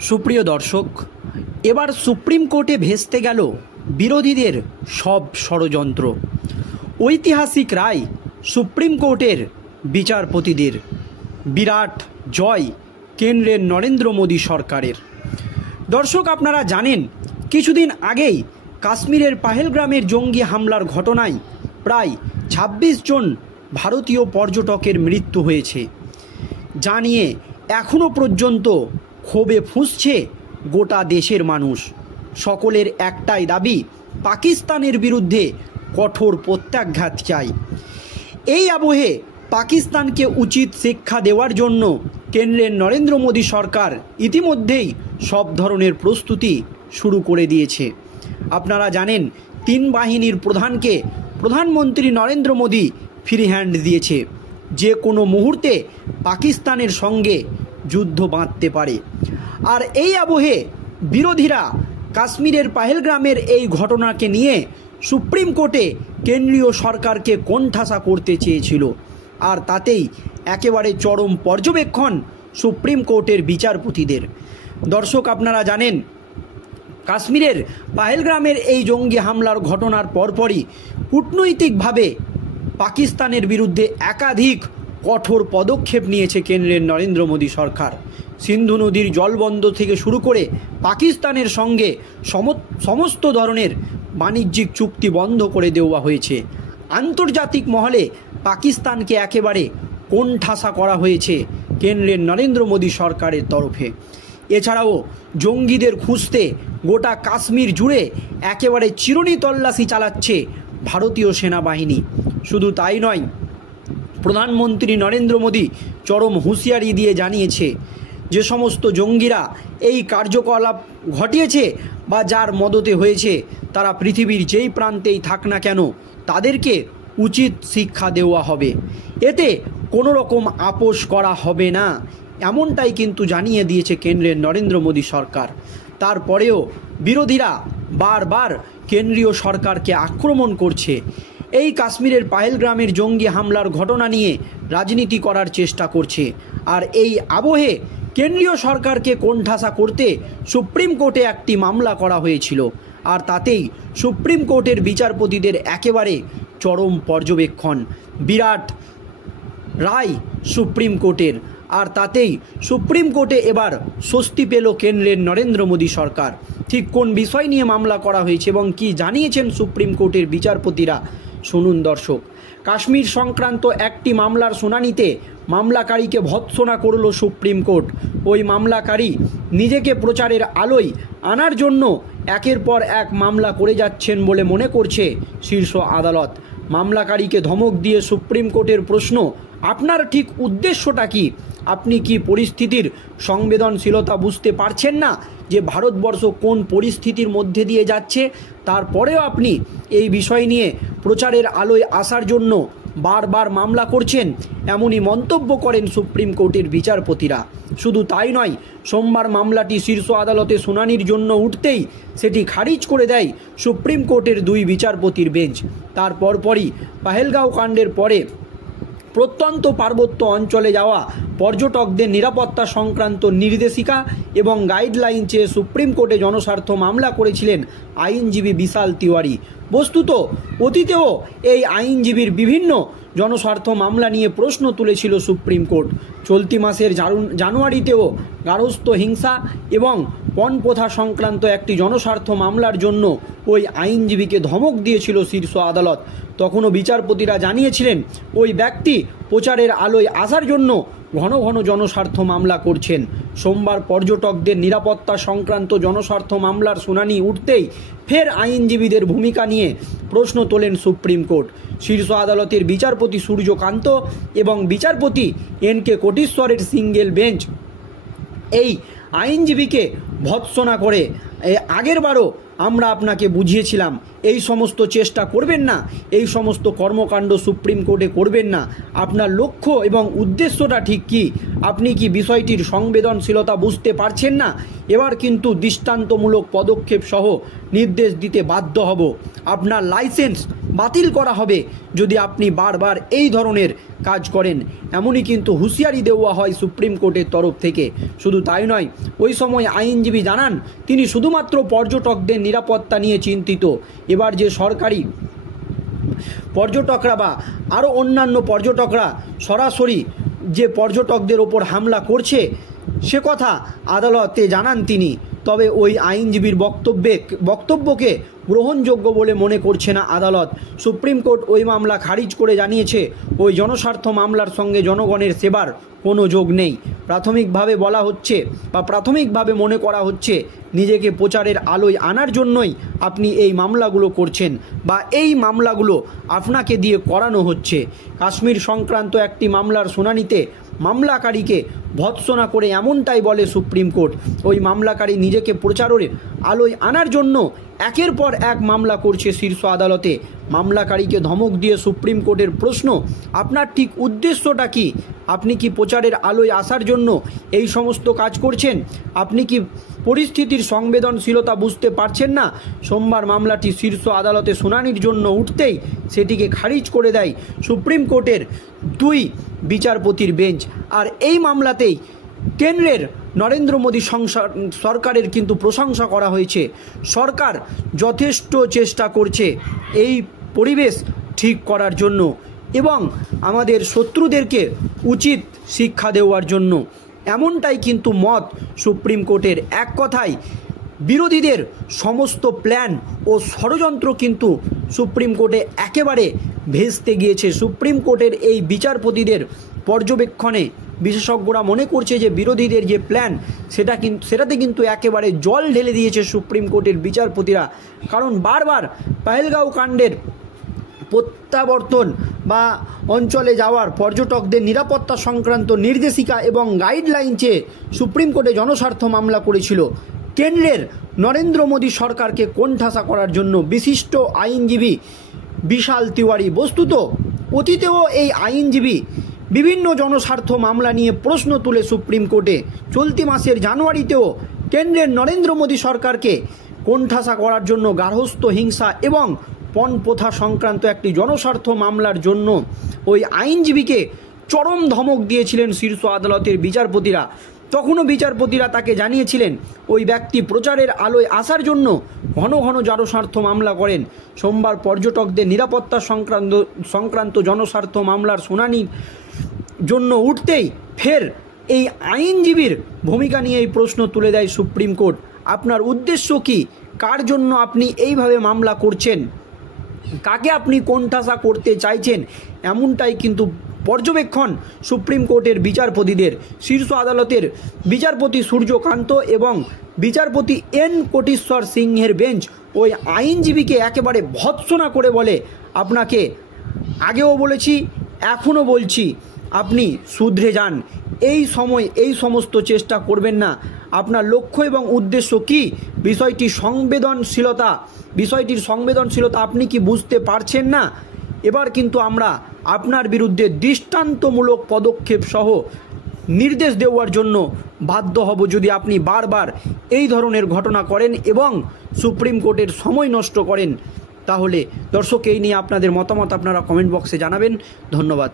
সুপ্রিয় দর্শক, এবার সুপ্রিম কোর্টে ভেস্তে গেল বিরোধীদের সব ষড়যন্ত্র। ঐতিহাসিক রায় সুপ্রিম কোর্টের বিচারপতিদের, বিরাট জয় কেন্দ্রের নরেন্দ্র মোদী সরকারের। দর্শক, আপনারা জানেন কিছুদিন আগেই কাশ্মীরের পাহেলগ্রামের জঙ্গি হামলার ঘটনায় প্রায় ২৬ জন ভারতীয় পর্যটকের মৃত্যু হয়েছে, যা নিয়ে এখনও পর্যন্ত ক্ষোভে ফুঁসছে গোটা দেশের মানুষ। সকলের একটাই দাবি, পাকিস্তানের বিরুদ্ধে কঠোর প্রত্যাঘাত চাই। এই আবহে পাকিস্তানকে উচিত শিক্ষা দেওয়ার জন্য কেন্দ্রের নরেন্দ্র মোদী সরকার ইতিমধ্যেই সব ধরনের প্রস্তুতি শুরু করে দিয়েছে। আপনারা জানেন, ৩ বাহিনীর প্রধানকে প্রধানমন্ত্রী নরেন্দ্র মোদী ফ্রি হ্যান্ড দিয়েছে। যে কোনো মুহূর্তে পাকিস্তানের সঙ্গে যুদ্ধ বাঁধতে পারে। আর এই আবহে বিরোধীরা কাশ্মীরের পাহেলগ্রামের এই ঘটনাকে নিয়ে সুপ্রিম কোর্টে কেন্দ্রীয় সরকারকে কোণঠাসা করতে চেয়েছিল। আর তাতেই একেবারে চরম পর্যবেক্ষণ সুপ্রিম কোর্টের বিচারপতিদের। দর্শক, আপনারা জানেন কাশ্মীরের পাহেলগ্রামের এই জঙ্গি হামলার ঘটনার পরপরই কূটনৈতিকভাবে পাকিস্তানের বিরুদ্ধে একাধিক কঠোর পদক্ষেপ নিয়েছে কেন্দ্রের নরেন্দ্র মোদী সরকার। সিন্ধু নদীর জলবন্ধ থেকে শুরু করে পাকিস্তানের সঙ্গে সমস্ত ধরনের বাণিজ্যিক চুক্তি বন্ধ করে দেওয়া হয়েছে। আন্তর্জাতিক মহলে পাকিস্তানকে একেবারে কোণঠাসা করা হয়েছে কেন্দ্রের নরেন্দ্র মোদী সরকারের তরফে। এছাড়াও জঙ্গিদের খুঁজতে গোটা কাশ্মীর জুড়ে একেবারে চিরুনি তল্লাশি চালাচ্ছে ভারতীয় সেনাবাহিনী। শুধু তাই নয়, প্রধানমন্ত্রী নরেন্দ্র মোদী চরম হুঁশিয়ারি দিয়ে জানিয়েছে, যে সমস্ত জঙ্গিরা এই কার্যকলাপ ঘটিয়েছে বা যার মদতে হয়েছে, তারা পৃথিবীর যেই প্রান্তেই থাক না কেন তাদেরকে উচিত শিক্ষা দেওয়া হবে। এতে কোনো রকম আপোষ করা হবে না, এমনটাই কিন্তু জানিয়ে দিয়েছে কেন্দ্রের নরেন্দ্র মোদী সরকার। তারপরেও বিরোধীরা বারবার কেন্দ্রীয় সরকারকে আক্রমণ করছে। এই কাশ্মীরের পাহেলগ্রামের জঙ্গি হামলার ঘটনা নিয়ে রাজনীতি করার চেষ্টা করছে। আর এই আবহে কেন্দ্রীয় সরকারকে কোণঠাসা করতে সুপ্রিম কোর্টে একটি মামলা করা হয়েছিল। আর তাতেই সুপ্রিম কোর্টের বিচারপতিদের একেবারে চরম পর্যবেক্ষণ, বিরাট রায় সুপ্রিম কোর্টের। আর তাতেই সুপ্রিম কোর্টে এবার স্বস্তি পেল কেন্দ্রের নরেন্দ্র মোদী সরকার। ঠিক কোন বিষয় নিয়ে মামলা করা হয়েছে এবং কি জানিয়েছেন সুপ্রিম কোর্টের বিচারপতিরা, শুনুন দর্শক। কাশ্মীর সংক্রান্ত একটি মামলার শুনানিতে মামলাকারীকে ভৎসনা করল সুপ্রিম কোর্ট। ওই মামলাকারী নিজেকে প্রচারের আলোয় আনার জন্য একের পর এক মামলা করে যাচ্ছেন বলে মনে করছে শীর্ষ আদালত। মামলাকারীকে ধমক দিয়ে সুপ্রিম কোর্টের প্রশ্ন, আপনার ঠিক উদ্দেশ্যটা কি? আপনি কি পরিস্থিতির সংবেদনশীলতা বুঝতে পারছেন না যে ভারতবর্ষ কোন পরিস্থিতির মধ্যে দিয়ে যাচ্ছে? তারপরেও আপনি এই বিষয় নিয়ে প্রচারের আলোয় আসার জন্য বারবার মামলা করছেন, এমনই মন্তব্য করেন সুপ্রিম কোর্টের বিচারপতিরা। শুধু তাই নয়, সোমবার মামলাটি শীর্ষ আদালতে শুনানির জন্য উঠতেই সেটি খারিজ করে দেয় সুপ্রিম কোর্টের 2 বিচারপতির বেঞ্চ। তার পরপরই পাহেলগাঁও কাণ্ডের পরে প্রত্যন্ত পার্বত্য অঞ্চলে যাওয়া পর্যটকদের নিরাপত্তা সংক্রান্ত নির্দেশিকা এবং গাইডলাইন চেয়ে সুপ্রিম কোর্টে জনস্বার্থ মামলা করেছিলেন আইনজীবী বিশাল তিওয়ারি। বস্তুত অতীতেও এই আইনজীবীর বিভিন্ন জনস্বার্থ মামলা নিয়ে প্রশ্ন তুলেছিল সুপ্রিম কোর্ট। চলতি মাসের জানুয়ারিতেও গার্হস্থ্য হিংসা এবং পণপ্রথা সংক্রান্ত একটি জনস্বার্থ মামলার জন্য ওই আইনজীবীকে ধমক দিয়েছিল শীর্ষ আদালত। তখনও বিচারপতিরা জানিয়েছিলেন ওই ব্যক্তি প্রচারের আলোয় আসার জন্য ঘন ঘন জনস্বার্থ মামলা করছেন। সোমবার পর্যটকদের নিরাপত্তা সংক্রান্ত জনস্বার্থ মামলার শুনানি উঠতেই ফের আইনজীবীদের ভূমিকা নিয়ে প্রশ্ন তোলেন সুপ্রিম কোর্ট। শীর্ষ আদালতের বিচারপতি সূর্যকান্ত এবং বিচারপতি এন.কে. কোটেশ্বরের সিঙ্গেল বেঞ্চ এই আইনজীবীকে ভৎসনা করে আগেরবারও আমরা আপনাকে বুঝিয়েছিলাম এই সমস্ত চেষ্টা করবেন না, এই সমস্ত কর্মকাণ্ড সুপ্রিম কোর্টে করবেন না। আপনার লক্ষ্য এবং উদ্দেশ্যটা ঠিক কী, আপনি কি বিষয়টির সংবেদনশীলতা বুঝতে পারছেন না? এবার কিন্তু দৃষ্টান্তমূলক পদক্ষেপ সহ নির্দেশ দিতে বাধ্য হব। আপনার লাইসেন্স বাতিল করা হবে যদি আপনি বারবার এই ধরনের কাজ করেন, এমনই কিন্তু হুঁশিয়ারি দেওয়া হয় সুপ্রিম কোর্টের তরফ থেকে। শুধু তাই নয়, ওই সময় আইনজীবী জানান তিনি শুধুমাত্র পর্যটকদের নিরাপত্তা নিয়ে চিন্তিত। এবার যে সরকারি পর্যটকরা বা আরও অন্যান্য পর্যটকরা সরাসরি যে পর্যটকদের ওপর হামলা করছে সে কথা আদালতে জানান তিনি। তবে ওই আইনজীবীর বক্তব্যকে গ্রহণযোগ্য বলে মনে করছে না আদালত। সুপ্রিম কোর্ট ওই মামলা খারিজ করে জানিয়েছে ওই জনস্বার্থ মামলার সঙ্গে জনগণের সেবার কোনো যোগ নেই। প্রাথমিকভাবে মনে করা হচ্ছে নিজেকে প্রচারের আলোয় আনার জন্যই আপনি এই মামলাগুলো করছেন বা এই মামলাগুলো আপনাকে দিয়ে করানো হচ্ছে। কাশ্মীর সংক্রান্ত একটি মামলার শুনানিতে মামলাকারীকে ভৎসনা করে এমনটাই বলে সুপ্রিম কোর্ট। ওই মামলাকারী নিজেকে প্রচারের আলোয় আনার জন্য একের পর এক মামলা করছে শীর্ষ আদালতে। মামলাকারীকে ধমক দিয়ে সুপ্রিম কোর্টের প্রশ্ন, আপনার ঠিক উদ্দেশ্যটা কি? আপনি কি প্রচারের আলোয় আসার জন্য এই সমস্ত কাজ করছেন? আপনি কি পরিস্থিতির সংবেদনশীলতা বুঝতে পারছেন না? সোমবার মামলাটি শীর্ষ আদালতে শুনানির জন্য উঠতেই সেটিকে খারিজ করে দেয় সুপ্রিম কোর্টের 2 বিচারপতির বেঞ্চ। আর এই মামলাতেই কেন্দ্রের নরেন্দ্র মোদী সরকারের কিন্তু প্রশংসা করা হয়েছে। সরকার যথেষ্ট চেষ্টা করছে এই পরিবেশ ঠিক করার জন্য এবং আমাদের শত্রুদেরকে উচিত শিক্ষা দেওয়ার জন্য, এমনটাই কিন্তু মত সুপ্রিম কোর্টের। এক কথায় বিরোধীদের সমস্ত প্ল্যান ও ষড়যন্ত্র কিন্তু সুপ্রিম কোর্টে একেবারে ভেস্তে গিয়েছে। সুপ্রিম কোর্টের এই বিচারপতিদের পর্যবেক্ষণে বিশেষজ্ঞরা মনে করছে যে বিরোধীদের যে প্ল্যান সেটাতে কিন্তু একেবারে জল ঢেলে দিয়েছে সুপ্রিম কোর্টের বিচারপতিরা। কারণ বারবার পহেলগাঁও কাণ্ডের প্রত্যাবর্তন বা অঞ্চলে যাওয়ার পর্যটকদের নিরাপত্তা সংক্রান্ত নির্দেশিকা এবং গাইডলাইন চেয়ে সুপ্রিম কোর্টে জনস্বার্থ মামলা করেছিল কেন্দ্রের নরেন্দ্র মোদী সরকারকে কোণঠাসা করার জন্য বিশিষ্ট আইনজীবী বিশাল তিওয়ারি। বস্তুত অতীতেও এই আইনজীবী বিভিন্ন জনস্বার্থ মামলা নিয়ে প্রশ্ন তুলে সুপ্রিম কোর্টে। চলতি মাসের জানুয়ারিতেও কেন্দ্রের নরেন্দ্র মোদী সরকারকে কোণঠাসা করার জন্য গার্হস্থ্য হিংসা এবং পণপ্রথা সংক্রান্ত একটি জনস্বার্থ মামলার জন্য ওই আইনজীবীকে চরম ধমক দিয়েছিলেন শীর্ষ আদালতের বিচারপতিরা। তখনও বিচারপতিরা তাকে জানিয়েছিলেন ওই ব্যক্তি প্রচারের আলোয় আসার জন্য ঘন ঘন জনস্বার্থ মামলা করেন। সোমবার পর্যটকদের নিরাপত্তা সংক্রান্ত জনস্বার্থ মামলার শুনানির জন্য উঠতেই ফের এই আইনজীবীর ভূমিকা নিয়ে এই প্রশ্ন তুলে দেয় সুপ্রিম কোর্ট। আপনার উদ্দেশ্য কি? কার জন্য আপনি এইভাবে মামলা করছেন? কাকে আপনি কোণঠাসা করতে চাইছেন? এমনটাই কিন্তু পর্যবেক্ষণ সুপ্রিম কোর্টের বিচারপতিদের। শীর্ষ আদালতের বিচারপতি সূর্যকান্ত এবং বিচারপতি এন কোটেশ্বর সিংহের বেঞ্চ ওই আইনজীবীকে একেবারে ভৎসনা করে বলে, আপনাকে আগেও বলেছি এখনও বলছি, আপনি শুধরে যান। এই সময় এই সমস্ত চেষ্টা করবেন না। আপনার লক্ষ্য এবং উদ্দেশ্য কি? বিষয়টির সংবেদনশীলতা আপনি কি বুঝতে পারছেন না? এবার কিন্তু আমরা আপনার বিরুদ্ধে দৃষ্টান্তমূলক পদক্ষেপ সহ নির্দেশ দেওয়ার জন্য বাধ্য হব যদি আপনি বারবার এই ধরনের ঘটনা করেন এবং সুপ্রিম কোর্টের সময় নষ্ট করেন। তাহলে দর্শক, এই নিয়ে আপনাদের মতামত আপনারা কমেন্ট বক্সে জানাবেন। ধন্যবাদ।